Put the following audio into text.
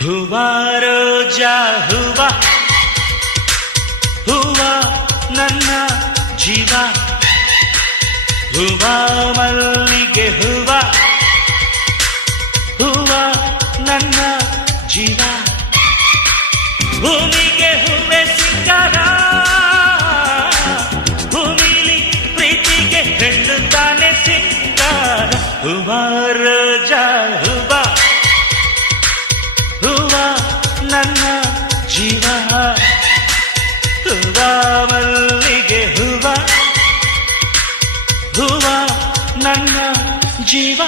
ಹೂವ ರೋಜಾ ಹೂವ ಹೂವ ನನ್ನ ಜೀವ ಹೂವ ಮಲ್ಲಿಗೆ ಹೂವ ಹೂವ ನನ್ನ ಜೀವ ಭೂಮಿಗೆ ಹೂವೆ ಸಿಂಗಾರ ಭೂಮಿಲಿ ಪ್ರೀತಿಗೆ ಹೆಣ್ಣು ತಾನೆ ಸಿಂಗಾರ ಹೂವ ರೋಜಾ ಹೂವ ಹೂವ ನನ್ನ ಜೀವ ಹೂವ ಮಲ್ಲಿಗೆ ಹೂವ ಹೂವ ನನ್ನ ಜೀವ